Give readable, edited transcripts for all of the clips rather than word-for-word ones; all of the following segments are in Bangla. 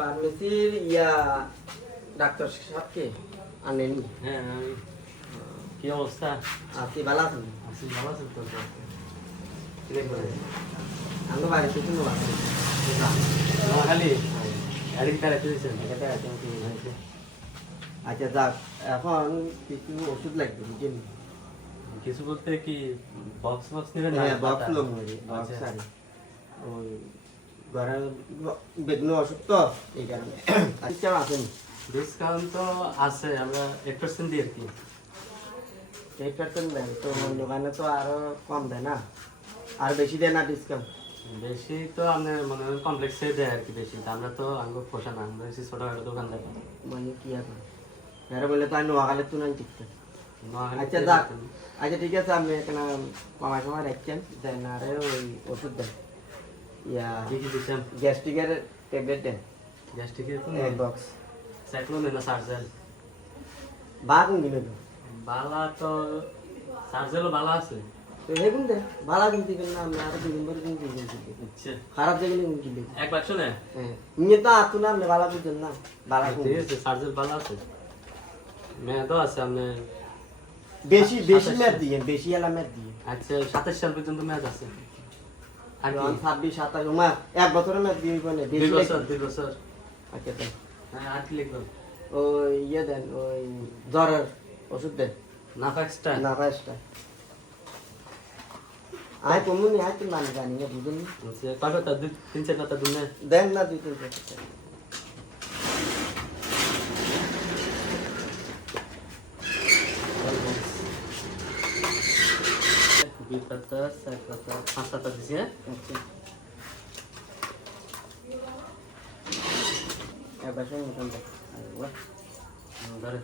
ফার্মেসির ডাক্তার সাহেবকে আনেনি। হ্যাঁ আমি কি অবস্থা? আছি ভালো আছেন? আছি ভালো আছি তো। আমি বাড়িতে কিন্তু ভালো আছি। খালি এদিক তার এসে দিচ্ছেন। আচ্ছা যাক, এখন কিছু ওষুধ লাগবে বুঝলেন? কিছু বলতে কি বক্স বক্স নেবেন? হ্যাঁ বক্স লোক আচ্ছা। ওই ঘরের বেগুন ওষুধ তো এই কারণে। আচ্ছা আছেন? ডিসকাউন্ট তো আছে, আমরা 1% দিই আর কি। 8% দেন তো, দোকানে তো আরো কম দেয় না, আর বেশি দেয় না ডিসকাউন্ট? বেশি তো আমরা মনে হয় কমপ্লেক্সে দেয় আর কি বেশি। আমরা তো আঙ্গুর পোষা না, আমরা বেশি ছোটখাটো দোকান দেয়। মানে কি এখন এরা বলে তো আমি নোয়াখালীর তো নাই টিকতে। আচ্ছা যাক, আচ্ছা ঠিক আছে, আপনি এখানে কমায় সময় রাখছেন দেন, আরে ওই ওষুধ দেন, কি কি দিচ্ছেন? গ্যাস্ট্রিকের ট্যাবলেট দেন গ্যাস্ট্রিকের তো এক বক্স। সাইক্লোন না সার্জেল? বা কোন দিনে তো বালা তো সার্জেলও ভালো আছে। তো দেখুন দেন, ভালো দিন দিবেন না, আমি আরো 2 দিন পরে কিন্তু দিবেন। আচ্ছা খারাপ দেখলে কিন্তু দিবেন। এক বাক্স না? হ্যাঁ নিয়ে তো আসতো না, আপনি ভালো বুঝছেন না, ভালো ঠিক আছে, সার্জেল ভালো আছে, মেয়াদও আছে। আপনি বেশি বেশি মেয়াদ দিয়ে, বেশি এলা মেয়াদ দিয়ে। আচ্ছা 27 সাল পর্যন্ত মেয়াদ আছে। আর কি 26 27 মা এক বছরের মেয়াদ দিয়ে মানে 2 বেশি বছর লাগবে। 2 বছর। আচ্ছা দেন, হ্যাঁ আর কি লিখবেন? ওই দেন, ওই জ্বরের ওষুধ দেন। নাফাক্সটা? না পাঁচটা আয় কমুনি, আয় তো মানে জানি না বুঝুন। আচ্ছা কয় পাতা? 3-4 পাতা দুনে দেন না 2-3 প্যাকেট। দুই পাতা 4 পাতা 5 পাতা দিছি। আচ্ছা এবার শুনুন মতন দেন। ধরে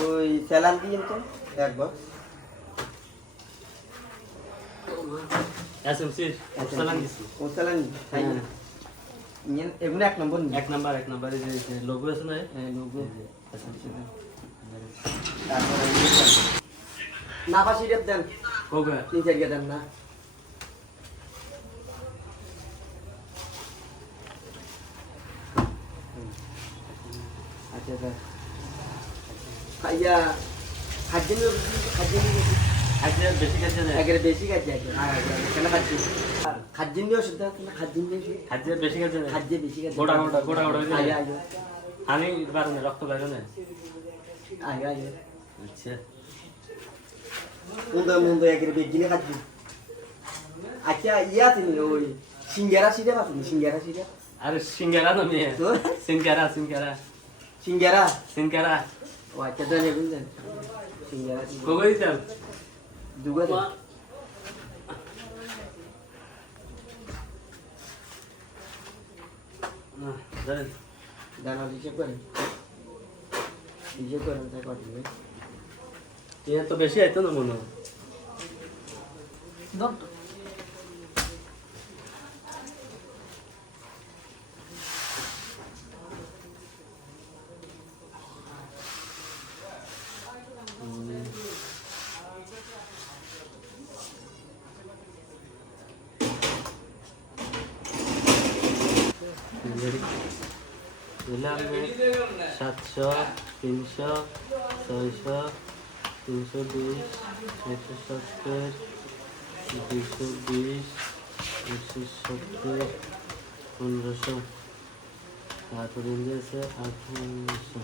ওই স্যালান দিন তো এক বক্স। এসএমসি সালাম দিছি। ও স্যালান খাই না এগুলো এক নম্বর নি। এক নাম্বার এই যে লোগো আছে না? হ্যাঁ লোগো এসএমসি তারপরে না পাশি দেন কোগা 3-4 কে দেন না। আচ্ছা স্যার খাইয়া খাদ্য আচ্ছা বেশি কাছে না? একের বেশি খাচ্ছে কেন খাচ্ছি খাদ্য নিয়ে ওষুধ দেওয়া না, খাদ্য নিয়ে খাদ্য বেশি কাছে না? খাদ্য বেশি খাচ্ছে। গোটা হইছে আগে না? আগে আমি বারো না, রক্ত বাইরে না? আগে আগে আচ্ছা মুন্দ একের বেগিনে খাচ্ছি। আচ্ছা আছে নি ওই সিঙ্গারা সিরা পাচ্ছি, সিঙ্গারা সিরা আরে সিঙ্গারা না মেয়ে, তো সিঙ্গারা সিঙ্গারা ও আচ্ছা দেন এগুন দেন সিঙ্গারা কোগা দিতাম দুগা দেন। ধরেন দানা হিসেব করেন তাই কত দিবেন। এটা তো বেশি আইতো না মনে হয়। দিলাম 700 300 600 320 170 220 170 1500 তারপরে দিয়েছে 1800।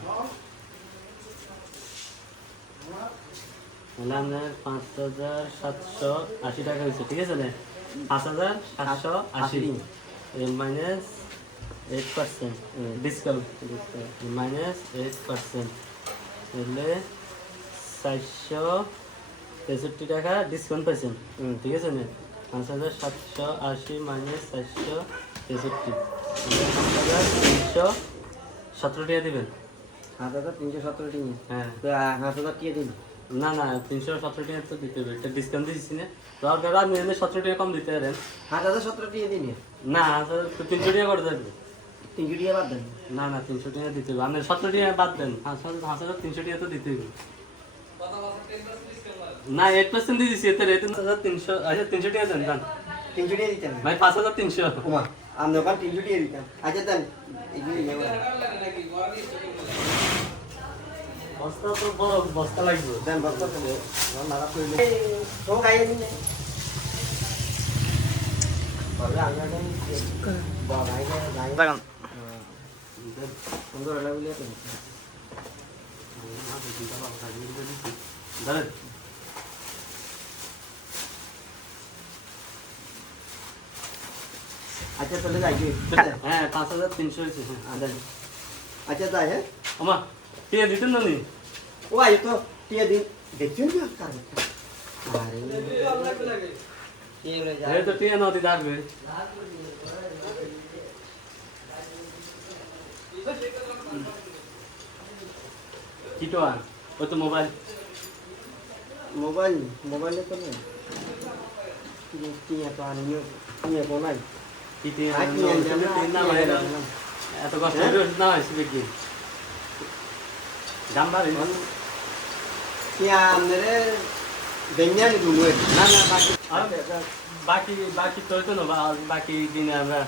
তাহলে আপনার 5780 টাকা হয়েছে, ঠিক আছে না? 5780 মাইনাস 8% ডিসকাউন্ট মাইনাস 8% তাহলে 463 টাকা ডিসকাউন্ট পাইছেন, ঠিক আছে না? 5780 মাইনাস 463 5317 টাকা দেবেন। 5317 টি হ্যাঁ 5000 টি দিন না 317 টাকা তো দিতে হবে, এটা ডিসকাউন্ট দিচ্ছি না তো। আর আপনি 17 টাকা কম দিতে পারেন। 5017 টি দিন না 300 টাকা করে দেবেন। 300 টি বাদ দেন। না 300 টাকা দিতে হবে, আপনি 17 টাকা বাদ দেন। 5300 টাকা তো দিতে হবে না। 8% দিয়ে দিচ্ছি, এতে 300। আচ্ছা 300 টাকা দেন 300 টি দিতেন ভাই, 5300। ওমা আমি ওখানে 300 টি দিতাম। আচ্ছা দেন এগুলো নিয়ে যাবো। বস্তা তো বড় বস্তা লাগবে। দেন বস্তা ফেলে লাগা পড়লে তো গায়ে নিয়ে বলে আমি একটা গায়ে লাগান সুন্দর হলে বলে তো ধরেন আচ্ছা চলে যাই কি হ্যাঁ 5300 হয়েছে আচ্ছা যাই হ্যাঁ আমা কে দিতেন না নি ও আই তো টিয়া দিন দেখছেন না কার আরে কে বলে এই যায় তো টিয়া নদী থাকবে কিটো আন ওই তো মোবাইল মোবাইলে তো নেই টিয়া তো আনিও টিয়া কোনাই কি টিয়া আই টিয়া না ভাই এত কষ্ট করে ওষুধ না হয়েছে দেখি দাম বাড়ে টিয়া আমরে বেঞ্জান দুলুয়ে না না বাকি বাকি তো হইতো না বাকি দিনে আমরা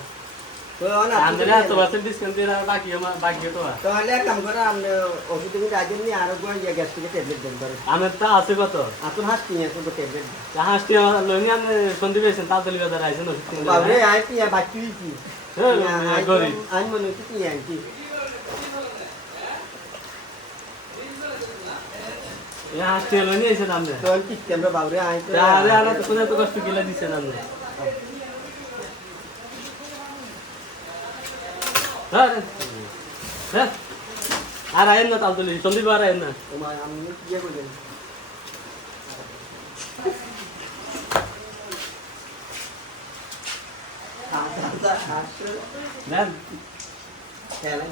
তো না আমাদের এত বছর ডিসকাউন্ট দিয়ে বাকি আমার বাকি তো তাহলে এক কাম করে আমরা ওষুধ কিন্তু আজ এমনি আরো কোন জায়গা গ্যাস থেকে ট্যাবলেট দেন পারে আমার তা আছে কত আপনার হাত নিয়ে তো ট্যাবলেট হাসটি আমার লইনি আপনি সন্ধি পেয়েছেন তাড়াতাড়ি বাজার আইসেন ওষুধ কিনে বাবরে আই টিয়া বাকি কি গরিব আমি মনে হচ্ছে টিয়া কি হাসটি লইনি আইসেন আপনি তো কি আমরা বাবরে আই তো আরে আরে তো কোন এত কষ্ট গিলা দিচ্ছেন আপনি হ্যাঁ আর আয়েন না তাড়াতাড়ি সন্ধি বার আয়েন না তোমার আমি কি করেন দেন খেলা